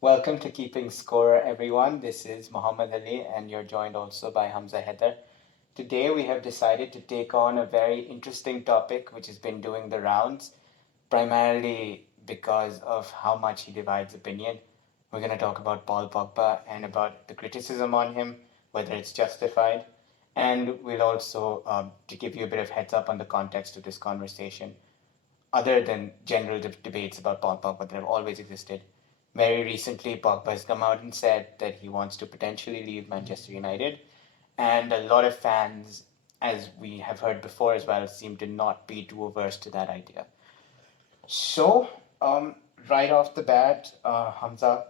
Welcome to Keeping Score, everyone. This is Muhammad Ali, and you're joined also by Hamza Heather. Today, we have decided to take on a very interesting topic which has been doing the rounds, primarily because of how much he divides opinion. We're going to talk about Paul Pogba and about the criticism on him, whether it's justified. And we'll also, to give you a bit of heads up on the context of this conversation, other than general debates about Paul Pogba that have always existed. Very recently, Pogba has come out and said that he wants to potentially leave Manchester United, and a lot of fans, as we have heard before as well, seem to not be too averse to that idea. So, right off the bat, Hamza,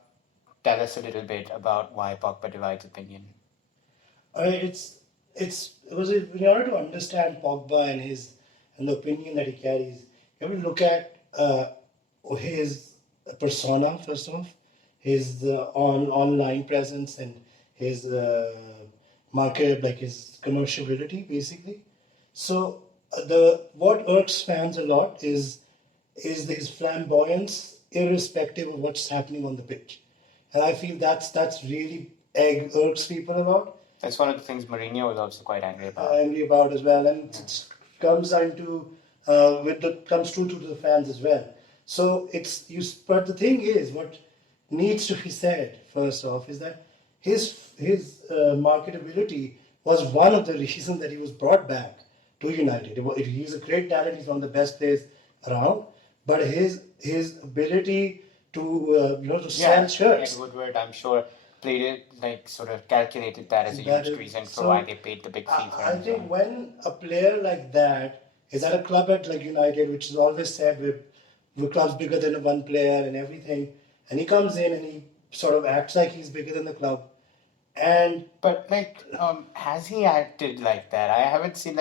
tell us a little bit about why Pogba divides opinion. In order to understand Pogba and the opinion that he carries, you have to look at his persona first off, his online presence and his market, like his commerciality, basically. So the what irks fans a lot is his flamboyance, irrespective of what's happening on the pitch, and I feel that's really irks people a lot. That's one of the things Mourinho was also quite angry about. Angry about as well, and it comes down to comes true to the fans as well. So it's you. But the thing is, what needs to be said first off is that his marketability was one of the reasons that he was brought back to United. He's a great talent. He's one of the best players around. But his ability to to sell shirts. Ed Woodward, I'm sure, played it like sort of calculated that as a huge reason for why they paid the big fee for him. I think when a player like that is at a club at like United, which is always said with clubs bigger than one player and everything, and he comes in and he sort of acts like he's bigger than the club. But has he acted like that? I haven't seen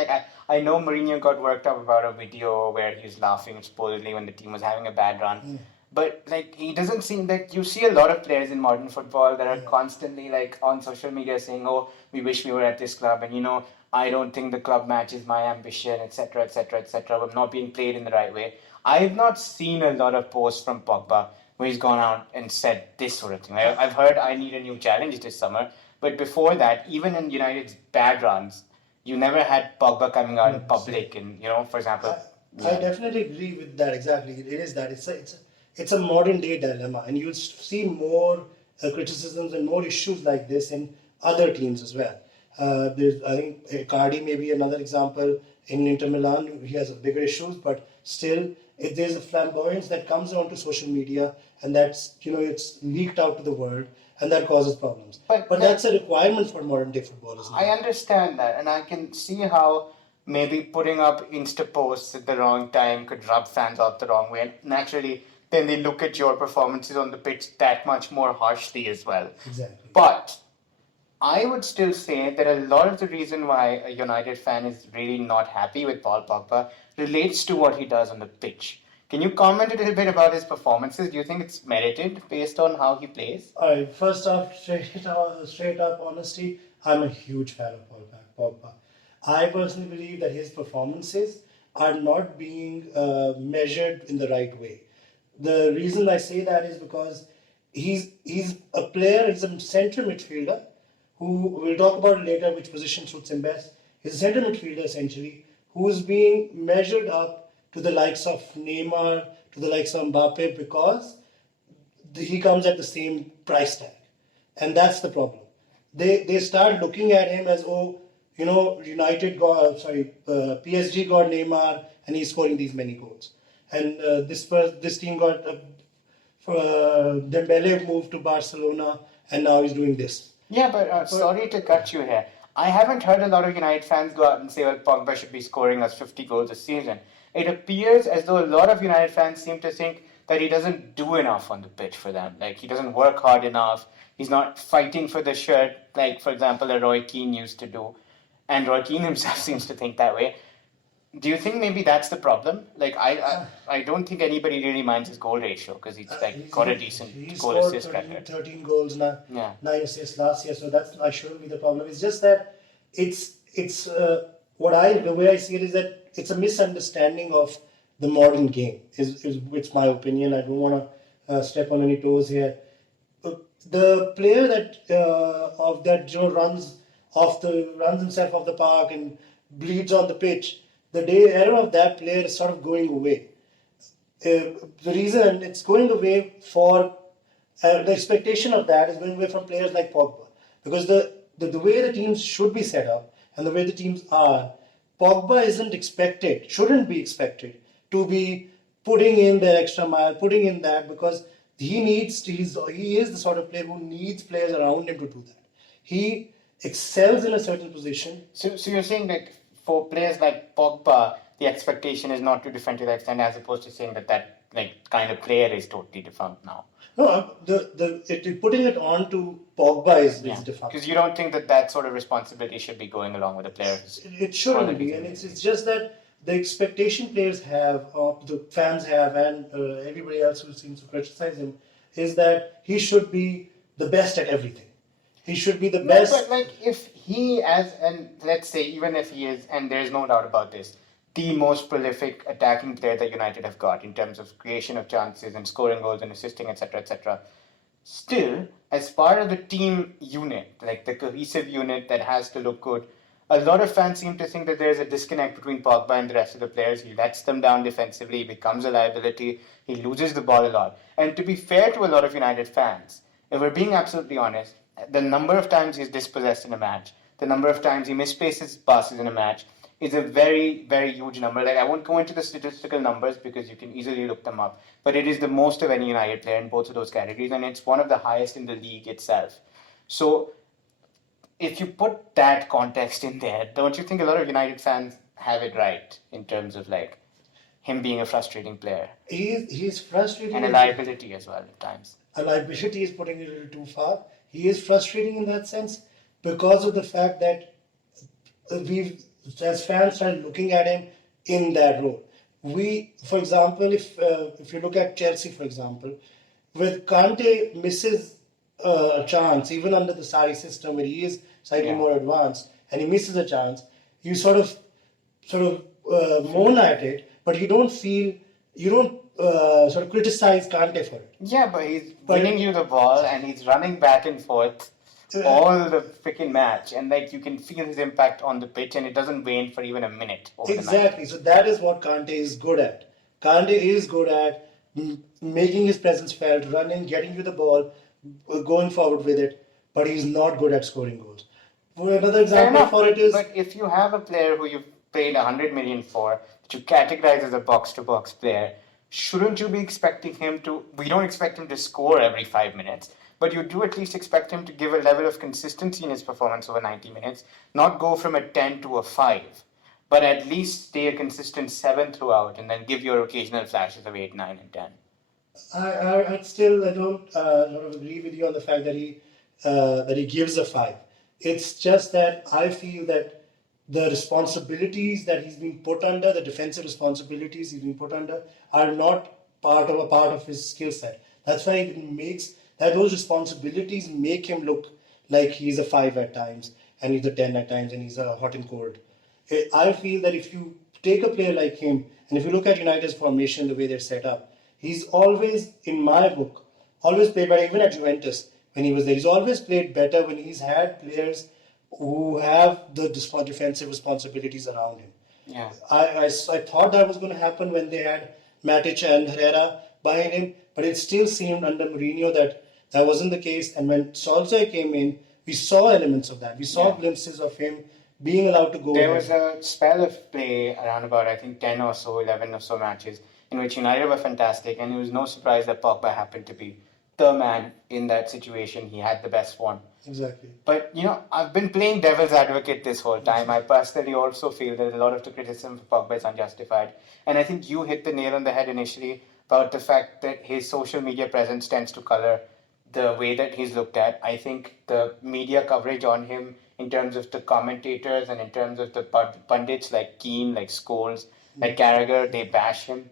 I know Mourinho got worked up about a video where he was laughing supposedly when the team was having a bad run. But he doesn't seem like you see a lot of players in modern football that are constantly on social media saying, "Oh, we wish we were at this club," and I don't think the club matches my ambition, etc., etc., etc. I'm not being played in the right way. I've not seen a lot of posts from Pogba where he's gone out and said this sort of thing. I've heard I need a new challenge this summer, but before that, even in United's bad runs, you never had Pogba coming out in public and for example. I definitely agree with that. Exactly, it is that it's a modern day dilemma, and you'll see more criticisms and more issues like this in other teams as well. I think Cardi may be another example in Inter Milan. He has bigger issues, but still, if there's a flamboyance that comes onto social media and that's it's leaked out to the world, and that causes problems. But that's a requirement for modern day footballers. I understand that, and I can see how maybe putting up Insta posts at the wrong time could rub fans off the wrong way. And naturally, then they look at your performances on the pitch that much more harshly as well. Exactly. But I would still say that a lot of the reason why a United fan is really not happy with Paul Pogba relates to what he does on the pitch. Can you comment a little bit about his performances? Do you think it's merited based on how he plays? All right. First off, straight up honesty, I'm a huge fan of Paul Pogba. I personally believe that his performances are not being measured in the right way. The reason I say that is because he's a player. He's a central midfielder who we'll talk about later which position suits him best. He's a central midfielder essentially who's being measured up to the likes of Neymar, to the likes of Mbappe because he comes at the same price tag, and that's the problem. They start looking at him as PSG got Neymar and he's scoring these many goals, and this team got Dembele moved to Barcelona and now he's doing this. Yeah, but sorry to cut you here. I haven't heard a lot of United fans go out and say, well, Pogba should be scoring us 50 goals a season. It appears as though a lot of United fans seem to think that he doesn't do enough on the pitch for them. Like, he doesn't work hard enough. He's not fighting for the shirt, like, for example, a Roy Keane used to do. And Roy Keane himself seems to think that way. Do you think maybe that's the problem? I don't think anybody really minds his goal ratio because he's got a decent goal assist record. 13 goals now, 9 assists last year, so that shouldn't be the problem. It's just that it's the way I see it is that it's a misunderstanding of the modern game. Is my opinion. I don't want to step on any toes here. the player that of that runs himself off the park and bleeds on the pitch, the day era of that player is sort of going away. The reason it's going away for the expectation of that is going away from players like Pogba, because the way the teams should be set up and the way the teams are, Pogba isn't expected, shouldn't be expected to be putting in the extra mile, putting in that, because he is the sort of player who needs players around him to do that. He excels in a certain position. So you're saying that for players like Pogba, the expectation is not to defend to that extent, as opposed to saying that like kind of player is totally defunct now. No, putting it on to Pogba is defunct. Because you don't think that sort of responsibility should be going along with the players. It shouldn't be, and it's just that the expectation players have, the fans have, and everybody else who seems to criticize him, is that he should be the best at everything. He should be the best. But like if he and let's say even if he is, and there's no doubt about this, the most prolific attacking player that United have got in terms of creation of chances and scoring goals and assisting, etc., etc. Still, as part of the team unit, like the cohesive unit that has to look good, a lot of fans seem to think that there's a disconnect between Pogba and the rest of the players. He lets them down defensively, becomes a liability, he loses the ball a lot. And to be fair to a lot of United fans, if we're being absolutely honest, the number of times he's dispossessed in a match, the number of times he misplaces passes in a match, is a very, very huge number. Like I won't go into the statistical numbers because you can easily look them up, but it is the most of any United player in both of those categories, and it's one of the highest in the league itself. So if you put that context in there, don't you think a lot of United fans have it right in terms of like him being a frustrating player? He's frustrating. And a liability as well at times. A liability is putting it a little too far. He is frustrating in that sense because of the fact that we've, as fans, started looking at him in that role. For example, if you look at Chelsea, for example, with Kante misses a chance, even under the Sarri system where he is slightly more advanced, and he misses a chance, you sort of moan at it, but you don't sort of criticize Kante for it. Yeah, but he's winning you the ball and he's running back and forth all the freaking match, and like you can feel his impact on the pitch, and it doesn't wane for even a minute. Exactly. So that is what Kante is good at. Kante is good at making his presence felt, running, getting you the ball, going forward with it, but he's not good at scoring goals. Another example for it is. But if you have a player who you've paid 100 million for, that you categorize as a box-to-box player, shouldn't you be expecting him to? We don't expect him to score every 5 minutes, but you do at least expect him to give a level of consistency in his performance over 90 minutes, not go from a 10 to a 5, but at least stay a consistent 7 throughout, and then give your occasional flashes of 8, 9, and 10. I don't sort of agree with you on the fact that he gives a 5. It's just that I feel that the responsibilities that he's been put under, the defensive responsibilities he's been put under, are not part of his skill set. That's why it makes that those responsibilities make him look like he's a 5 at times, and he's a 10 at times, and he's a hot and cold. I feel that if you take a player like him, and if you look at United's formation, the way they're set up, he's always, in my book, always played better, even at Juventus when he was there. He's always played better when he's had players who have the defensive responsibilities around him. Yeah. I thought that was going to happen when they had Matic and Herrera behind him, but it still seemed under Mourinho that wasn't the case. And when Solskjaer came in, we saw elements of that. We saw glimpses of him being allowed to go. There was a spell of play around about, I think, 10 or so, 11 or so matches in which United were fantastic, and it was no surprise that Pogba happened to be the man in that situation. He had the best form. Exactly. But, I've been playing devil's advocate this whole time. I personally also feel that a lot of the criticism for Pogba is unjustified. And I think you hit the nail on the head initially about the fact that his social media presence tends to color the way that he's looked at. I think the media coverage on him in terms of the commentators and in terms of the pundits like Keane, like Scholes, like Carragher, they bash him.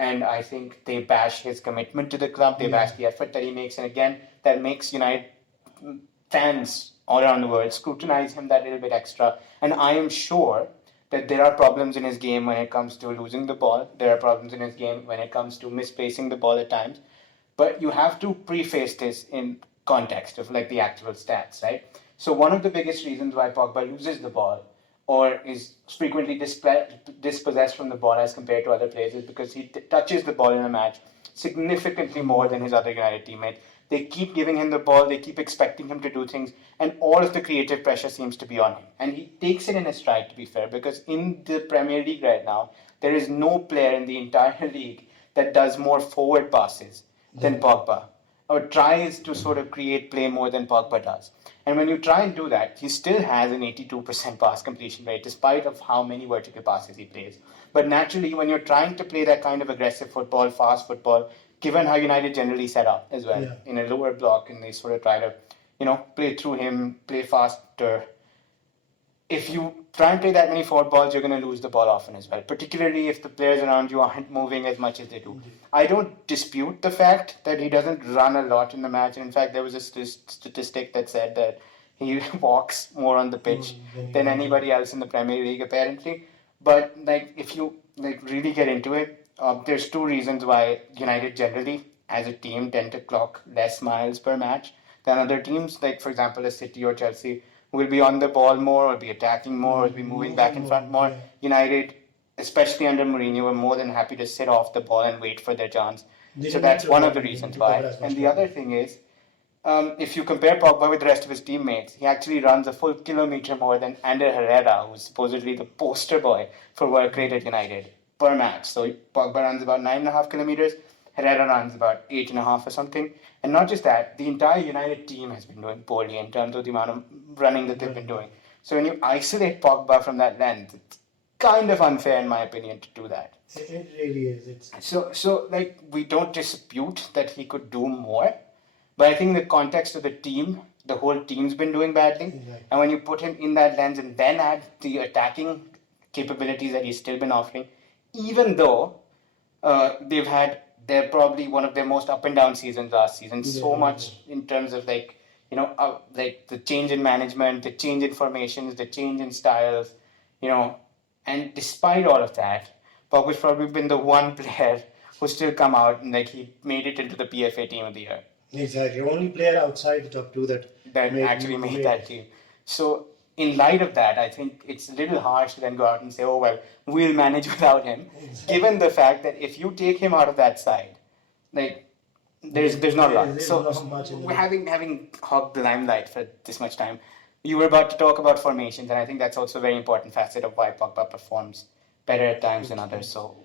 And I think they bash his commitment to the club. They bash the effort that he makes. And again, that makes United fans all around the world scrutinize him that little bit extra. And I am sure that there are problems in his game when it comes to losing the ball. There are problems in his game when it comes to misplacing the ball at times. But you have to preface this in context of like the actual stats, right? So one of the biggest reasons why Pogba loses the ball or is frequently dispossessed from the ball as compared to other players is because he touches the ball in a match significantly more than his other United teammates. They keep giving him the ball, they keep expecting him to do things, and all of the creative pressure seems to be on him. And he takes it in his stride, to be fair, because in the Premier League right now, there is no player in the entire league that does more forward passes than Pogba, or tries to sort of create play more than Pogba does. And when you try and do that, he still has an 82% pass completion rate, despite of how many vertical passes he plays. But naturally, when you're trying to play that kind of aggressive football, fast football, given how United generally set up as well, in a lower block, and they sort of try to, play through him, play faster, if you try and play that many forward balls, you're going to lose the ball often as well, particularly if the players around you aren't moving as much as they do. I don't dispute the fact that he doesn't run a lot in the match. In fact, there was a statistic that said that he walks more on the pitch than anybody else in the Premier League, apparently. But like, if you like really get into it, there's two reasons why United generally, as a team, tend to clock less miles per match than other teams. Like, for example, a City or Chelsea will be on the ball more, will be attacking more, will be moving back in front more. United, especially under Mourinho, were more than happy to sit off the ball and wait for their chance. So that's one of the reasons why. And the other thing is, if you compare Pogba with the rest of his teammates, he actually runs a full kilometre more than Ander Herrera, who's supposedly the poster boy for work rate at United per match. So Pogba runs about 9.5 kilometres, Herrera runs about 8.5 or something. And not just that, the entire United team has been doing poorly in terms of the amount of running that they've been doing. So when you isolate Pogba from that lens, it's kind of unfair, in my opinion, to do that. It really is. So like, we don't dispute that he could do more, but I think the context of the team, the whole team's been doing badly. Exactly. And when you put him in that lens and then add the attacking capabilities that he's still been offering, even though they're probably one of their most up and down seasons last season. So much in terms of like the change in management, the change in formations, the change in styles, and despite all of that, Pogba's probably been the one player who's still come out and like he made it into the PFA Team of the Year. Exactly, only player outside the top two that actually made that team. So in light of that, I think it's a little harsh to then go out and say, oh, well, we'll manage without him, given the fact that if you take him out of that side, like, there's not a lot. So we're having hogged the limelight for this much time. You were about to talk about formations, and I think that's also a very important facet of why Pogba performs better at times than others. So